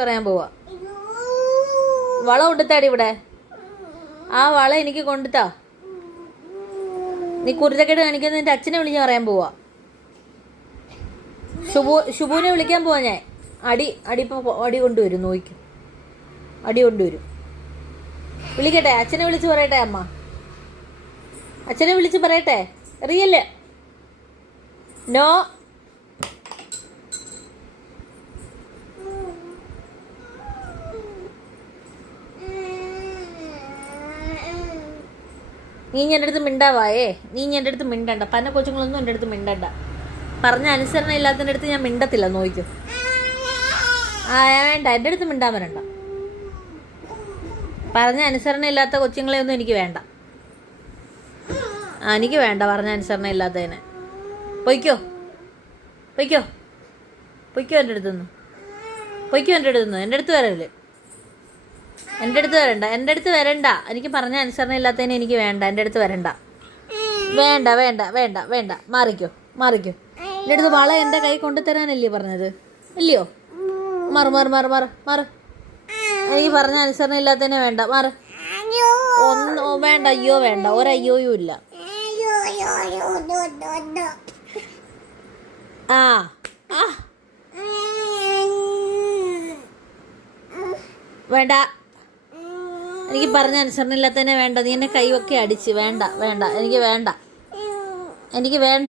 പറയാൻ പോവാ. വള കൊണ്ടുത്താടി ഇവിടെ. ആ വള എനിക്ക് കൊണ്ടുത്താ. നീ കുരുത്തക്കേട് കാണിക്കുന്ന നിന്റെ അച്ഛനെ വിളിച്ച് പറയാൻ പോവാ. ശുഭുവിനെ വിളിക്കാൻ പോവാ ഞാൻ. ഇപ്പൊ അടി കൊണ്ടുവരും. നോക്കും, അടി കൊണ്ടുവരും. വിളിക്കട്ടെ, അച്ഛനെ വിളിച്ച് പറയട്ടെ. അമ്മ അച്ഛനെ വിളിച്ച് പറയട്ടെ. Real no. നീ എൻ്റെ അടുത്ത് മിണ്ടാവായേ. നീ എൻ്റെ അടുത്ത് മിണ്ടണ്ട. പന്ന കൊച്ചുങ്ങളൊന്നും എൻ്റെ അടുത്ത് മിണ്ടണ്ട. പറഞ്ഞ അനുസരണ ഇല്ലാത്തതിൻ്റെ അടുത്ത് ഞാൻ മിണ്ടത്തില്ല. നോക്കും. വേണ്ട, എൻ്റെ അടുത്ത് മിണ്ടാൻ വരണ്ട. പറഞ്ഞ അനുസരണ ഇല്ലാത്ത കൊച്ചുങ്ങളെ ഒന്നും എനിക്ക് വേണ്ട. എനിക്ക് വേണ്ട പറഞ്ഞ അനുസരണ ഇല്ലാത്തതിനെ. പൊയ്ക്കോ പൊയ്ക്കോ പൊയ്ക്കോ. എൻ്റെ അടുത്തുനിന്ന് പൊയ്ക്കോ. എൻ്റെ അടുത്തുനിന്ന് എൻ്റെ അടുത്ത് വരല്ലേ. എൻ്റെ അടുത്ത് വരണ്ട. എൻ്റെ അടുത്ത് വരണ്ട. എനിക്ക് പറഞ്ഞ അനുസരണ ഇല്ലാത്തതിന് എനിക്ക് വേണ്ട. എൻ്റെ അടുത്ത് വരണ്ട. വേണ്ട വേണ്ട വേണ്ട വേണ്ട. മാറിക്കോ മാറിക്കോ. എൻ്റെ അടുത്ത് വള എൻ്റെ കൈ കൊണ്ടുതരാനല്ലേ പറഞ്ഞത്? ഇല്ലയോ? മാറ് മാറ് മാറ് മാറ് മാറ്. എനിക്ക് പറഞ്ഞ അനുസരണ ഇല്ലാത്തതിനെ വേണ്ട. മാറ്. വേണ്ട. അയ്യോ വേണ്ട. ഒരയ്യോയും ഇല്ല. വേണ്ട. എനിക്ക് പറഞ്ഞ അനുസരണ ഇല്ലാത്തതിനെ വേണ്ട. നീ എന്നെ കൈയൊക്കെ അടിച്ച്. വേണ്ട വേണ്ട. എനിക്ക് വേണ്ട. എനിക്ക് വേണ്ട.